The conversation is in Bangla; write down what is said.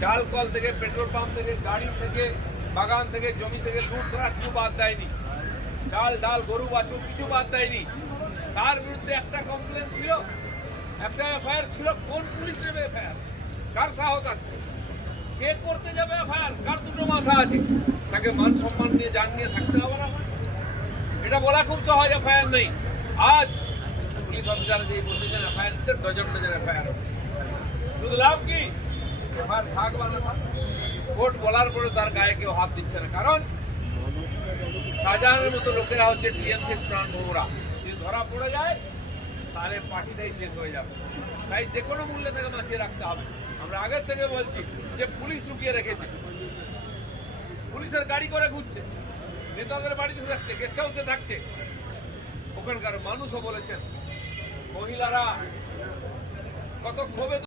চাল কল থেকে, পেট্রোল পাম্প থেকে, গাড়ি থেকে, বাগান থেকে, জমি থেকে দূর দূরান্ত কিছু বাদ দেয়নি। চাল ডাল গরু বাছুর কিছু বাদ দেয়নি। তার বিরুদ্ধে একটা কমপ্লেন ছিল, একটা এফআইআর ছিল। কোন পুলিশ নেবে এফআইআর? কার সাহস আছে? কে করতে যাবে এফআইআর? কার দুটো মাথা আছে? তাকে মান সম্মান নিয়ে জান নিয়ে থাকতে হবে না? এটা বলা খুব সহজ, এফআইআর নেই। আজ পুলিশ অফিসার যে বসেছেন এফআইআর দিতে, ডজন ডজন এফআইআর। শুধু লাভ কি? এফআইআর থাক বা না থাক, কোর্ট বলার পরে তার গায়ে কেউ হাত দিচ্ছে না। কারণ শাহজাহানের মতো লোকেরা হচ্ছে টিএমসির প্রাণ ভোমরা। যদি ধরা পড়ে যায় তাহলে পার্টিটাই শেষ হয়ে যাবে। তাই যে কোনো মূল্যে তাকে বাঁচিয়ে রাখতে হবে। আমরা আগের থেকে বলছি যে পুলিশ লুকিয়ে রেখেছে, পুলিশের গাড়ি করে ঘুরছে, নেতাদের বাড়িতে থাকছে, গেস্ট হাউসে থাকছে। ওখানকার মানুষও বলেছেন মহিলারা কত ক্ষোভে